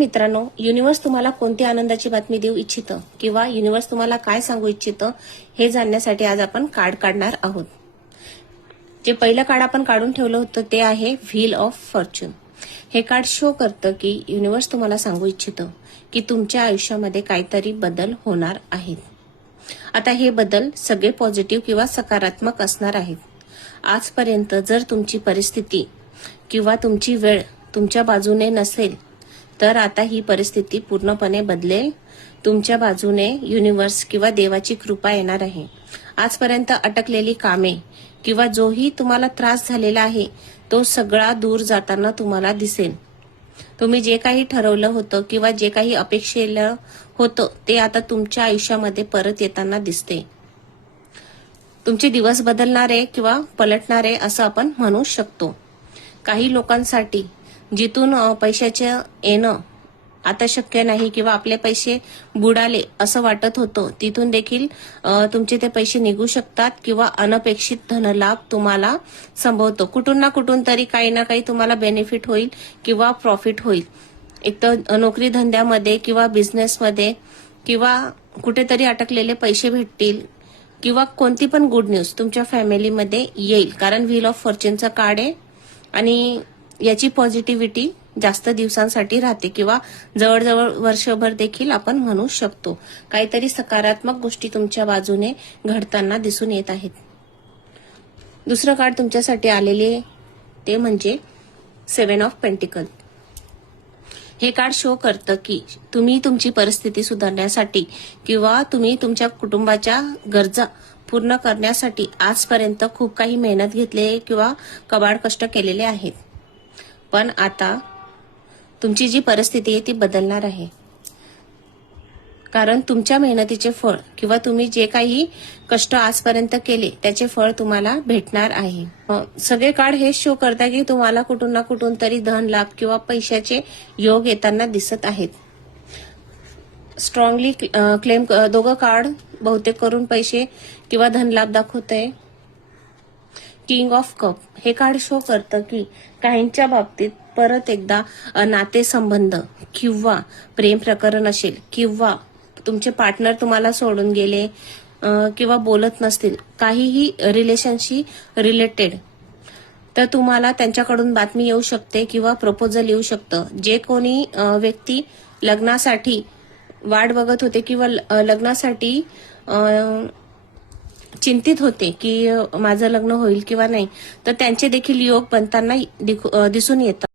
मित्रांनो, युनिव्हर्स तुम्हाला कोणती आनंदाची बातमी देऊ इच्छितं किंवा युनिव्हर्स तुम्हाला काय सांगू इच्छितं हे जाणण्यासाठी आज आपण कार्ड काढणार आहोत. जे पहिलं कार्ड आपण काढून ठेवलं होतं ते आहे व्हील ऑफ फॉर्च्यून. हे कार्ड शो करतं की युनिव्हर्स तुम्हाला सांगू इच्छितं की तुमच्या आयुष्यामध्ये काहीतरी बदल होणार आहेत. आता हे बदल सगळे पॉझिटिव्ह किंवा सकारात्मक असणार आहेत. आजपर्यंत जर तुमची परिस्थिती किंवा तुमची वेळ तुमच्या बाजूने नसेल तर आता ही परिस्थिती पूर्णपणे बदलेल. तुमच्या बाजूने युनिव्हर्स किंवा देवाची कृपा येणार आहे. आजपर्यंत अटकलेली कामे किंवा जोही तुम्हाला त्रास झालेला आहे तो सगळा दूर जाताना तुम्हाला दिसेल. तुम्ही जे काही ठरवलं होतं किंवा जे काही अपेक्षेलं होतं ते आता तुमच्या आयुष्यामध्ये परत येताना दिसते. तुमचे दिवस बदलणारे किंवा पलटणारे असं आपण म्हणू शकतो. काही लोकांसाठी जिथून पैशाचे येणं आता शक्य नाही किंवा आपले पैसे बुडाले असं वाटत होतं तिथून देखील तुमचे ते पैसे निघू शकतात किंवा अनपेक्षित धनलाभ तुम्हाला संभवतो. कुठून ना कुठून तरी काही ना काही तुम्हाला बेनिफिट होईल किंवा प्रॉफिट होईल. एक तर नोकरी धंद्यामध्ये किंवा बिझनेसमध्ये किंवा कुठेतरी अटकलेले पैसे भेटतील किंवा कोणती पण गुड न्यूज तुमच्या फॅमिलीमध्ये येईल. कारण व्हील ऑफ फॉर्च्यूनचा कार्ड आहे आणि याची पॉझिटिव्हिटी जास्त दिवसांसाठी राहते किंवा जवळजवळ वर्षभर देखील आपण म्हणू शकतो. काहीतरी सकारात्मक गोष्टी तुमच्या बाजूने घडताना दिसून येत आहेत. दुसरं कार्ड तुमच्यासाठी आलेले ते म्हणजे 7 ऑफ पेंटिकल. हे कार्ड शो करतं की तुम्ही तुमची परिस्थिती सुधारण्यासाठी किंवा तुम्ही तुमच्या कुटुंबाच्या गरजा पूर्ण करण्यासाठी आजपर्यंत खूप काही मेहनत घेतली किंवा कबाड कष्ट केलेले आहेत. पण आता तुमची जी परिस्थिती आहे ती बदलणार आहे. कारण तुमच्या मेहनतीचे फळ किंवा तुम्ही जे काही कष्ट आजपर्यंत केले त्याचे फळ तुम्हाला भेटणार आहे. सगळे कार्ड हे शो करतात की तुम्हाला कुठून ना कुठून तरी धन लाभ किंवा पैशाचे योग येताना दिसत आहेत. स्ट्रॉंगली क्लेम दोघं कार्ड बहुतेक करून पैसे किंवा धन लाभ दाखवतंय. किंग ऑफ कप हे कार्ड शो करतं की काहींच्या बाबतीत परत एकदा नातेसंबंध किंवा प्रेम प्रकरण असेल किंवा तुमचे पार्टनर तुम्हाला सोडून गेले किंवा बोलत नसतील काहीही रिलेशनशी रिलेटेड तर तुम्हाला त्यांच्याकडून बातमी येऊ शकते किंवा प्रपोजल येऊ शकतं. जे कोणी व्यक्ती लग्नासाठी वाट बघत होते किंवा लग्नासाठी चिंतित होते की माझं लग्न होईल किंवा नाही तर त्यांचे देखील योग बनताना दिसून येतात.